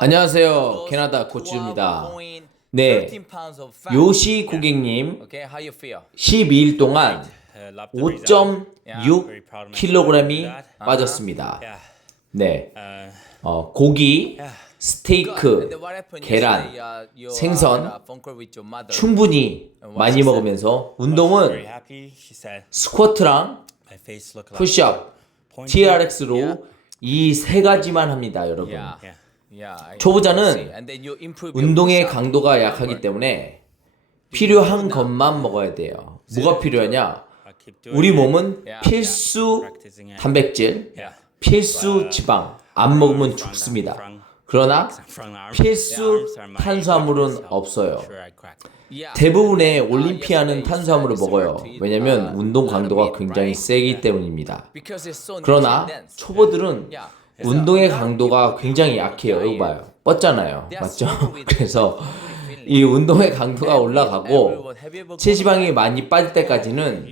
안녕하세요. 캐나다 고추입니다. 네, 요시 고객님 12일 동안 5.6kg이 빠졌습니다. 네, 어, 고기, 스테이크, 계란, 생선 충분히 많이 먹으면서 운동은 스쿼트랑 푸시업, TRX로 이 세 가지만 합니다, 여러분. 초보자는 운동의 강도가 약하기 때문에 필요한 것만 먹어야 돼요. 뭐가 필요하냐? 우리 몸은 필수 단백질, 필수 지방 안 먹으면 죽습니다. 그러나 필수 탄수화물은 없어요. 대부분의 올림피아는 탄수화물을 먹어요. 왜냐면 운동 강도가 굉장히 세기 때문입니다. 그러나 초보들은 운동의 강도가 굉장히 약해요. 이거 봐요. 뻗잖아요. 맞죠? 그래서 이 운동의 강도가 올라가고 체지방이 많이 빠질 때까지는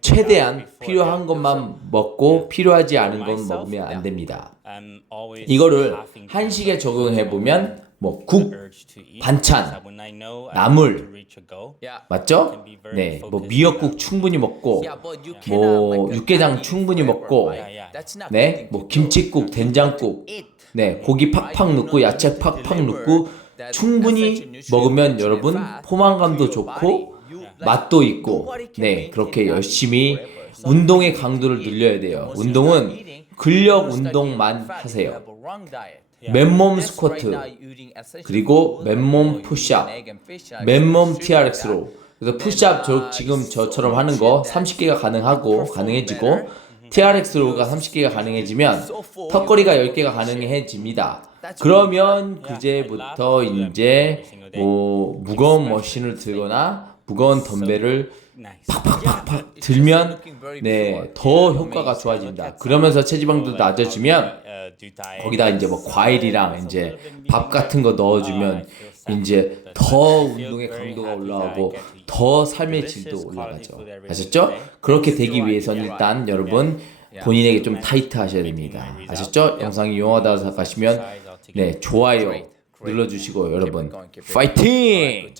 최대한 필요한 것만 먹고 필요하지 않은 건 먹으면 안 됩니다. 이거를 한식에 적용해 보면 뭐 국, 반찬, 나물 맞죠? 네, 뭐 미역국 충분히 먹고 뭐 육개장 충분히 먹고 네, 뭐 김치국, 된장국, 네, 고기 팍팍 넣고 야채 팍팍 넣고 충분히 먹으면 여러분 포만감도 좋고 맛도 있고 네, 그렇게 열심히 운동의 강도를 늘려야 돼요. 운동은 근력 운동만 하세요. 맨몸 스쿼트 그리고 맨몸 푸시업 맨몸 TRX로. 그래서 푸시업 저 지금 저처럼 하는 거 30개가 가능하고 가능해지고 TRX로가 30개가 가능해지면 턱걸이가 10개가 가능해집니다. 그러면 그제부터 이제 뭐 무거운 머신을 들거나 무거운 덤벨을 팍팍팍팍 들면 네 더 효과가 좋아집니다. 그러면서 체지방도 낮아지면 거기다 이제 뭐 과일이랑 이제 밥 같은 거 넣어주면 이제 더 운동의 강도가 올라가고 더 삶의 질도 올라가죠. 아셨죠? 그렇게 되기 위해서는 일단 여러분 본인에게 좀 타이트 하셔야 됩니다. 아셨죠? 영상이 용하다고 생각하시면 네 좋아요 눌러주시고 여러분 파이팅!